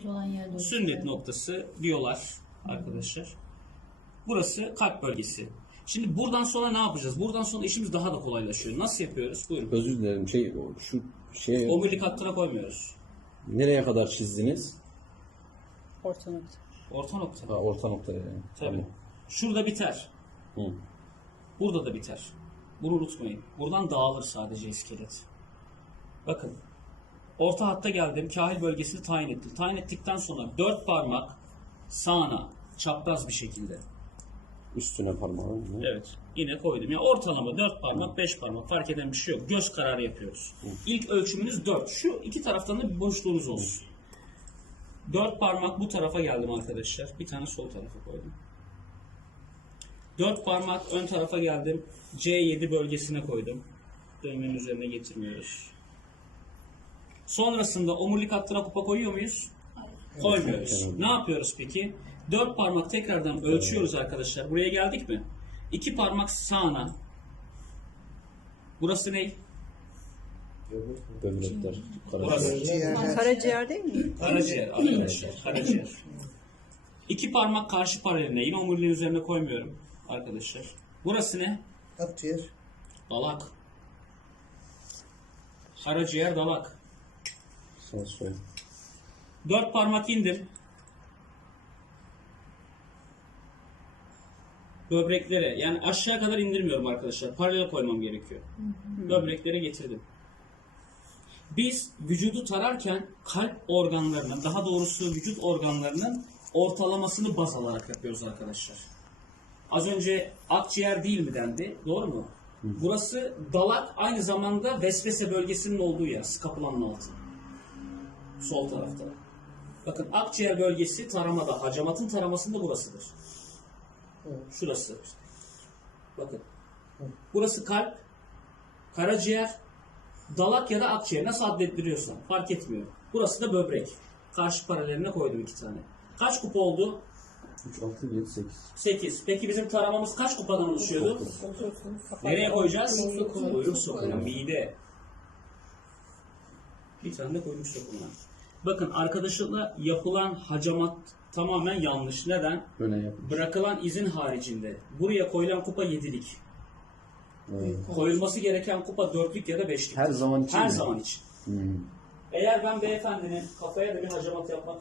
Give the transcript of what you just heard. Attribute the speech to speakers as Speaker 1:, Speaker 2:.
Speaker 1: olan yer doğru.
Speaker 2: Sünnet noktası diyorlar arkadaşlar. Burası kalp bölgesi. Şimdi buradan sonra ne yapacağız? Buradan sonra işimiz daha da kolaylaşıyor. Nasıl yapıyoruz? Buyurun.
Speaker 3: Özür dilerim. Şu şey
Speaker 2: Omurilik hattına koymuyoruz.
Speaker 3: nereye kadar çizdiniz?
Speaker 4: Orta nokta.
Speaker 2: Orta nokta.
Speaker 3: Ha, orta noktaya yani.
Speaker 2: Tabii.
Speaker 3: Tamam.
Speaker 2: Şurada biter.
Speaker 3: Hı.
Speaker 2: Burada da biter. Bunu unutmayın. Buradan dağılır sadece iskelet. Bakın. Orta hatta geldim. Kahil bölgesini tayin ettim. Tayin ettikten sonra 4 parmak sağına çapraz bir şekilde.
Speaker 3: Üstüne parmağım.
Speaker 2: Evet. Yine koydum. Ya ortalama 4 parmak, 5 parmak fark eden bir şey yok. Göz kararı yapıyoruz. İlk ölçümünüz 4. Şu iki taraftan da bir boşluğunuz olsun. 4 parmak bu tarafa geldim arkadaşlar. Bir tane sol tarafa koydum. 4 parmak ön tarafa geldim. C7 bölgesine koydum. Dövmenin üzerine getirmiyoruz. Sonrasında omurilik hattına kupa koyuyor muyuz? Koymuyoruz. Ne yapıyoruz peki? 4 parmak tekrardan ölçüyoruz arkadaşlar. Buraya geldik mi? 2 parmak sağına. Burası ne?
Speaker 3: Böbrekler.
Speaker 2: Burası.
Speaker 4: Karaciğer değil mi?
Speaker 2: Karaciğer arkadaşlar. Karaciğer. 2 parmak karşı paraleline. Yine omuriliğin üzerine koymuyorum arkadaşlar. Burası ne?
Speaker 5: Akciğer.
Speaker 2: Dalak. Karaciğer, dalak.
Speaker 3: Sağ sol.
Speaker 2: 4 parmak indim. Böbreklere, yani aşağı kadar indirmiyorum arkadaşlar. Paralel koymam gerekiyor. Böbreklere getirdim. Biz vücudu tararken kalp organlarının, daha doğrusu vücut organlarının ortalamasını baz alarak yapıyoruz arkadaşlar. Az önce akciğer değil mi dendi? Doğru mu? Burası dalak, aynı zamanda vesvese bölgesinin olduğu yer. Skapulanın altı. Sol tarafta. Bakın akciğer bölgesi taramada, hacamatın taramasında burasıdır. Şurası. Bakın. Burası kalp, karaciğer, dalak ya da akciğer. Nasıl addettiriyorsan fark etmiyor. Burası da böbrek. Karşı paraleline koydum 2 tane. Kaç kupa oldu?
Speaker 3: 3, 6, 7, 8.
Speaker 2: 8. Peki bizim taramamız kaç kupadan oluşuyordu? Nereye koyacağız? Kuyruk sokumuna, mide. Bir tane de kuyruk sokumuna. Bakın arkadaşlarla yapılan hacamat tamamen yanlış. Neden?
Speaker 3: Öyle yapın.
Speaker 2: Bırakılan izin haricinde. Buraya koyulan kupa 7'lik.
Speaker 3: Evet.
Speaker 2: Koyulması gereken kupa 4'lük ya da 5'lik.
Speaker 3: Her zaman için
Speaker 2: Her
Speaker 3: mi?
Speaker 2: zaman için. Eğer ben beyefendinin kafaya da bir hacamat yapmak